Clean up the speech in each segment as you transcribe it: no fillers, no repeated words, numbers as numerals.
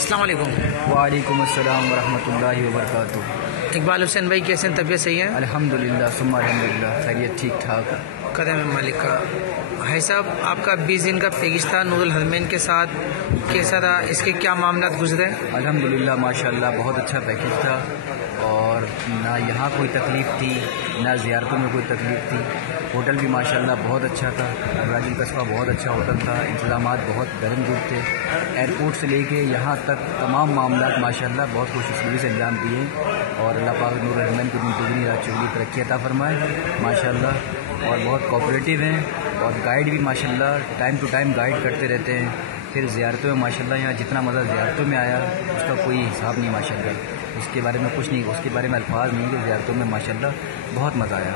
अस्सलाम वालेकुम। वालेकुम अस्सलाम वरहमतुल्लाहि वबरकातुहू। इकबाल हुसैन भाई कैसे हैं, तबीयत सही है? अल्हम्दुलिल्लाह सुम्मा अल्हम्दुलिल्लाह, खैरियत ठीक ठाक। कदम है मालिक का। भाई साहब, आपका 20 दिन का पैकिस्तान नूरुल हरमैन के साथ कैसा रहा, इसके क्या मामला गुजरे? अल्हम्दुलिल्लाह माशाल्लाह बहुत अच्छा पैकेज था और ना यहाँ कोई तकलीफ़ थी ना ज़ियारतों में कोई तकलीफ़ थी। होटल भी माशाल्लाह बहुत अच्छा था, राजिल कस्बा बहुत अच्छा होटल था, इंतज़ामात बहुत दरमदूर थे। एयरपोर्ट से लेके यहाँ तक तमाम मामला माशाल्लाह बहुत खुशनसीबी से अंजाम दिए और अल्लाह पाक नूरुल हरमैन को दुगनी रात चौगुनी तरक्की अता फरमाए माशाल्लाह। और बहुत कोऑपरेटिव हैं और गाइड भी माशाल्लाह टाइम टू टाइम गाइड करते रहते हैं। फिर ज़ियारतों में माशाल्लाह यहाँ जितना मज़ा ज़ियारतों में आया उसका कोई हिसाब नहीं माशाल्लाह। उसके बारे में कुछ नहीं, उसके बारे में अल्फाज नहीं कि ज़ियारतों में माशाल्लाह बहुत मज़ा आया।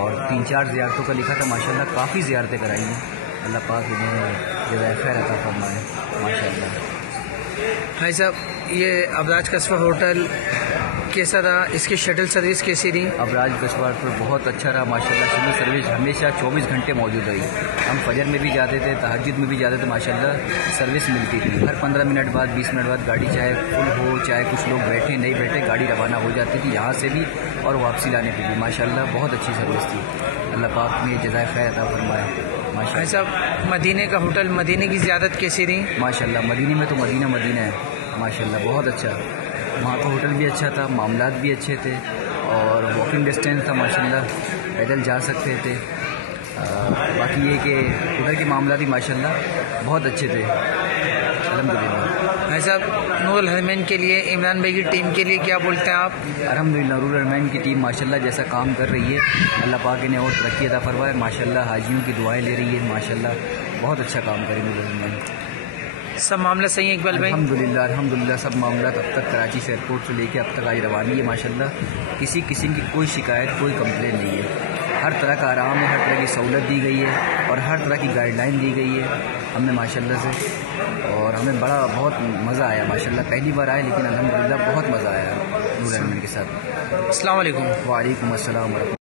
और 3-4 ज़ियारतों का लिखा था माशाल्लाह, काफ़ी ज़ियारतें कराई हैं। अल्लाह पाक इन्हें जज़ाए खैर अता फरमाए माशाल्लाह। भाई साहब, ये अबराज कस्बा होटल कैसा रहा, इसकी शटल सर्विस कैसी रही? अबराज कस्बा पर बहुत अच्छा रहा माशाल्लाह। शटल सर्विस हमेशा 24 घंटे मौजूद रही। हम फजर में भी जाते थे, तहज्जुद में भी जाते थे, माशाल्लाह सर्विस मिलती थी। हर 15 मिनट बाद 20 मिनट बाद गाड़ी चाहे फुल हो चाहे कुछ लोग बैठे नहीं बैठे, गाड़ी रवाना हो जाती थी यहाँ से भी और वापसी लाने पर भी माशाल्लाह बहुत अच्छी सर्विस थी। अल्लाह पाक ने जज़ाए खैर अता फरमाए माशाल्लाह। भाई साहब, मदीने का होटल, मदीने की ज़ियारत कैसी रही? माशाल्लाह मदीने में तो मदीना है माशाल्लाह, बहुत अच्छा। वहाँ का होटल भी अच्छा था, मामलात भी अच्छे थे और वॉकिंग डिस्टेंस था माशाल्लाह, पैदल जा सकते थे। बाकी ये कि उधर के मामला भी माशाल्लाह बहुत अच्छे थे अल्हम्दुलिल्लाह। भाई साहब, नूरुल हरमैन के लिए, इमरान भाई की टीम के लिए क्या बोलते हैं आप? अल्हम्दुलिल्लाह नूरुल हरमैन की टीम माशाल्लाह जैसा काम कर रही है, अल्लाह पाक इन्हें और तरक्की अता फरमाए माशाल्लाह। हाजियों की दुआएं ले रही है माशाल्लाह, बहुत अच्छा काम करे नूरुल हरमैन। सब मामला सही है इकबाल भाई? अल्हम्दुलिल्लाह सब मामला अब तक कराची से एयरपोर्ट से लेके अब तक आज रवानी है माशाल्लाह। किसी किस्म की कोई शिकायत कोई कंप्लेन नहीं है। हर तरह का आराम है, हर तरह की सहूलत दी गई है और हर तरह की गाइडलाइन दी गई है हमें माशाल्लाह से। और हमें बहुत मज़ा आया माशाल्लाह। पहली बार आए लेकिन अल्हम्दुलिल्लाह बहुत मज़ा आया नूरुल हरमैन के साथ। अस्सलाम वालेकुम। वालेकुम अस्सलाम।